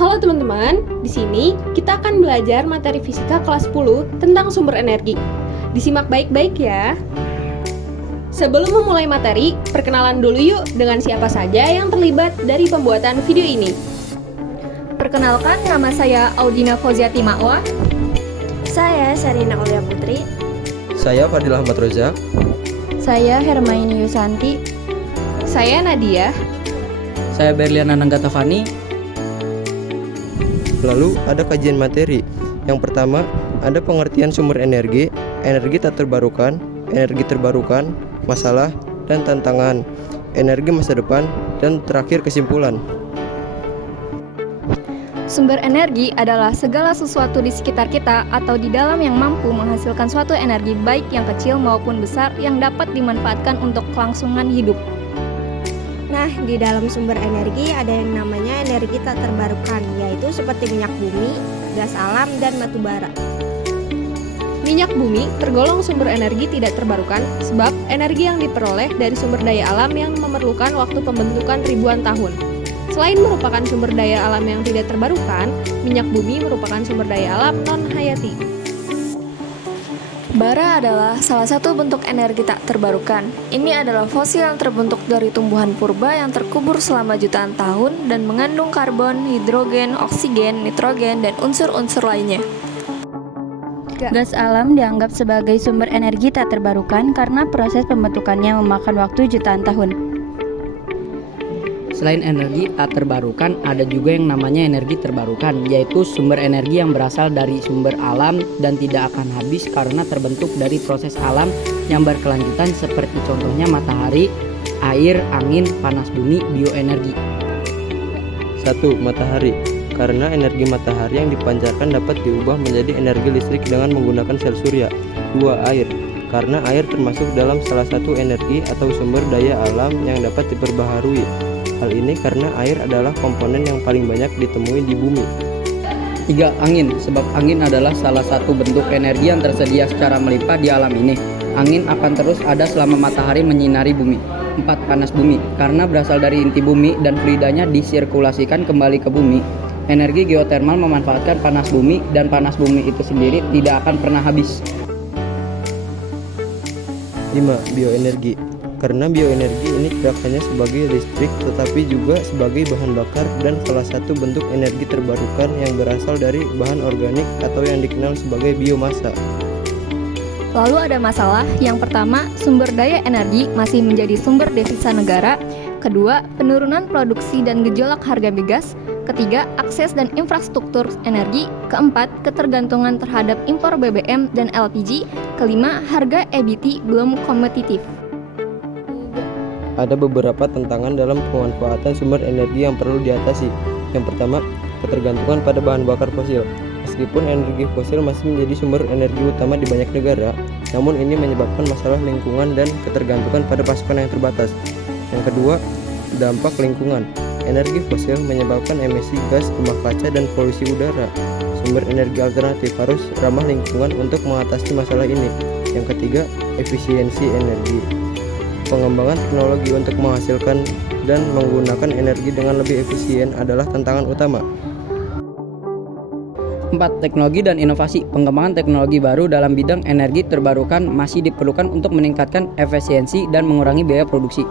Halo teman-teman, di sini kita akan belajar materi fisika kelas 10 tentang sumber energi. Disimak baik-baik ya. Sebelum memulai materi, perkenalan dulu yuk dengan siapa saja yang terlibat dari pembuatan video ini. Perkenalkan, nama saya Audina Fauziati Ma'wa. Saya Sarina Aulia Putri. Saya Fadil Ahmad Rozak. Saya Hermaini Yusanti. Saya Nadia. Saya Berliana Nanggata Fani. Lalu ada kajian materi. Yang pertama, ada pengertian sumber energi, energi tak terbarukan, energi terbarukan, masalah dan tantangan, energi masa depan, dan terakhir kesimpulan. Sumber energi adalah segala sesuatu di sekitar kita atau di dalam yang mampu menghasilkan suatu energi baik yang kecil maupun besar yang dapat dimanfaatkan untuk kelangsungan hidup. Nah, di dalam sumber energi ada yang namanya energi tak terbarukan, yaitu seperti minyak bumi, gas alam, dan batu bara. Minyak bumi tergolong sumber energi tidak terbarukan sebab energi yang diperoleh dari sumber daya alam yang memerlukan waktu pembentukan ribuan tahun. Selain merupakan sumber daya alam yang tidak terbarukan, minyak bumi merupakan sumber daya alam non-hayati. Bara adalah salah satu bentuk energi tak terbarukan. Ini adalah fosil yang terbentuk dari tumbuhan purba yang terkubur selama jutaan tahun dan mengandung karbon, hidrogen, oksigen, nitrogen, dan unsur-unsur lainnya. Gas alam dianggap sebagai sumber energi tak terbarukan karena proses pembentukannya memakan waktu jutaan tahun. Selain energi tak terbarukan, ada juga yang namanya energi terbarukan, yaitu sumber energi yang berasal dari sumber alam dan tidak akan habis karena terbentuk dari proses alam yang berkelanjutan seperti contohnya matahari, air, angin, panas bumi, bioenergi. 1. Matahari. Karena energi matahari yang dipancarkan dapat diubah menjadi energi listrik dengan menggunakan sel surya. 2. Air. Karena air termasuk dalam salah satu energi atau sumber daya alam yang dapat diperbaharui. Hal ini karena air adalah komponen yang paling banyak ditemui di bumi. 3. Angin. Sebab angin adalah salah satu bentuk energi yang tersedia secara melimpah di alam ini. Angin akan terus ada selama matahari menyinari bumi. 4. Panas bumi. Karena berasal dari inti bumi dan fluidanya disirkulasikan kembali ke bumi. Energi geotermal memanfaatkan panas bumi dan panas bumi itu sendiri tidak akan pernah habis. 5. Bioenergi. Karena bioenergi ini tidak hanya sebagai listrik tetapi juga sebagai bahan bakar dan salah satu bentuk energi terbarukan yang berasal dari bahan organik atau yang dikenal sebagai biomasa. Lalu ada masalah. Yang pertama, sumber daya energi masih menjadi sumber devisa negara. Kedua, penurunan produksi dan gejolak harga migas. Ketiga, akses dan infrastruktur energi. Keempat, ketergantungan terhadap impor BBM dan LPG. Kelima, harga EBT belum kompetitif. Ada beberapa tantangan dalam pemanfaatan sumber energi yang perlu diatasi. Yang pertama, ketergantungan pada bahan bakar fosil. Meskipun energi fosil masih menjadi sumber energi utama di banyak negara, namun ini menyebabkan masalah lingkungan dan ketergantungan pada pasokan yang terbatas. Yang kedua, dampak lingkungan. Energi fosil menyebabkan emisi gas rumah kaca dan polusi udara. Sumber energi alternatif harus ramah lingkungan untuk mengatasi masalah ini. Yang ketiga, efisiensi energi. Pengembangan teknologi untuk menghasilkan dan menggunakan energi dengan lebih efisien adalah tantangan utama. 4. Teknologi dan inovasi. Pengembangan teknologi baru dalam bidang energi terbarukan masih diperlukan untuk meningkatkan efisiensi dan mengurangi biaya produksi.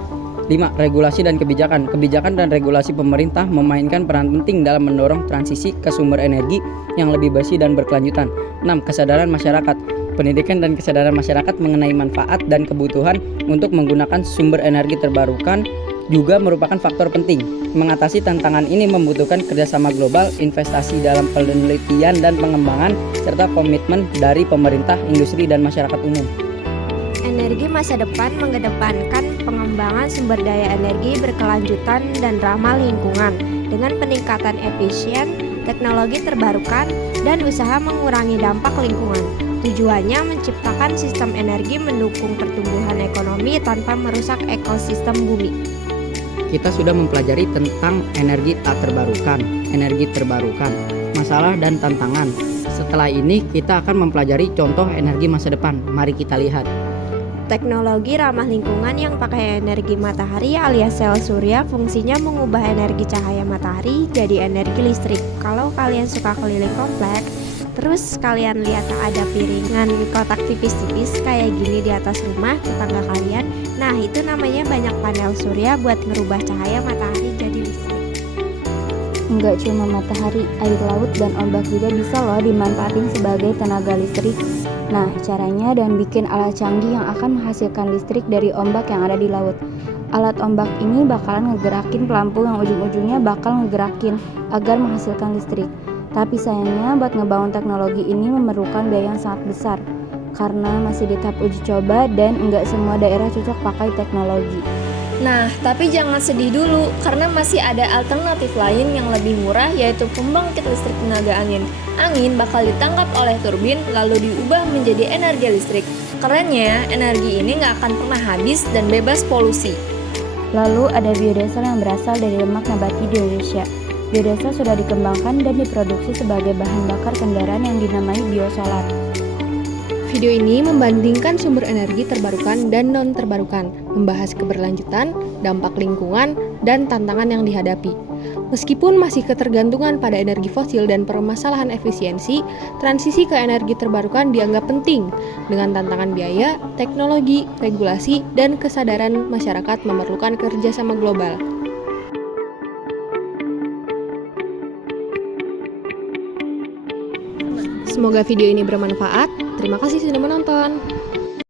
5. Regulasi dan kebijakan. Kebijakan dan regulasi pemerintah memainkan peran penting dalam mendorong transisi ke sumber energi yang lebih bersih dan berkelanjutan. 6. Kesadaran masyarakat. Pendidikan dan kesadaran masyarakat mengenai manfaat dan kebutuhan untuk menggunakan sumber energi terbarukan juga merupakan faktor penting. Mengatasi tantangan ini membutuhkan kerjasama global, investasi dalam penelitian dan pengembangan, serta komitmen dari pemerintah, industri, dan masyarakat umum. Energi masa depan mengedepankan pengembangan sumber daya energi berkelanjutan dan ramah lingkungan dengan peningkatan efisien, teknologi terbarukan, dan usaha mengurangi dampak lingkungan. Tujuannya menciptakan sistem energi mendukung pertumbuhan ekonomi tanpa merusak ekosistem bumi. Kita sudah mempelajari tentang energi tak terbarukan, energi terbarukan, masalah dan tantangan. Setelah ini kita akan mempelajari contoh energi masa depan. Mari kita lihat. Teknologi ramah lingkungan yang pakai energi matahari alias sel surya fungsinya mengubah energi cahaya matahari jadi energi listrik. Kalau kalian suka keliling komplek, terus kalian lihat ada piringan kotak tipis-tipis kayak gini di atas rumah tetangga kalian, nah itu namanya banyak panel surya buat ngerubah cahaya matahari jadi listrik. Enggak cuma matahari, air laut dan ombak juga bisa loh dimanfaatin sebagai tenaga listrik. Nah, caranya dengan bikin alat canggih yang akan menghasilkan listrik dari ombak yang ada di laut. Alat ombak ini bakalan ngegerakin pelampung yang ujung-ujungnya bakal ngegerakin agar menghasilkan listrik. Tapi sayangnya buat ngebangun teknologi ini memerlukan biaya yang sangat besar karena masih di tahap uji coba dan enggak semua daerah cocok pakai teknologi. Nah, tapi jangan sedih dulu, karena masih ada alternatif lain yang lebih murah, yaitu pembangkit listrik tenaga angin. Angin bakal ditangkap oleh turbin, lalu diubah menjadi energi listrik. Kerennya, energi ini nggak akan pernah habis dan bebas polusi. Lalu ada biodiesel yang berasal dari lemak nabati di Indonesia. Biodiesel sudah dikembangkan dan diproduksi sebagai bahan bakar kendaraan yang dinamai biosolar. Video ini membandingkan sumber energi terbarukan dan non-terbarukan, membahas keberlanjutan, dampak lingkungan, dan tantangan yang dihadapi. Meskipun masih ketergantungan pada energi fosil dan permasalahan efisiensi, transisi ke energi terbarukan dianggap penting dengan tantangan biaya, teknologi, regulasi, dan kesadaran masyarakat memerlukan kerjasama global. Semoga video ini bermanfaat. Terima kasih sudah menonton.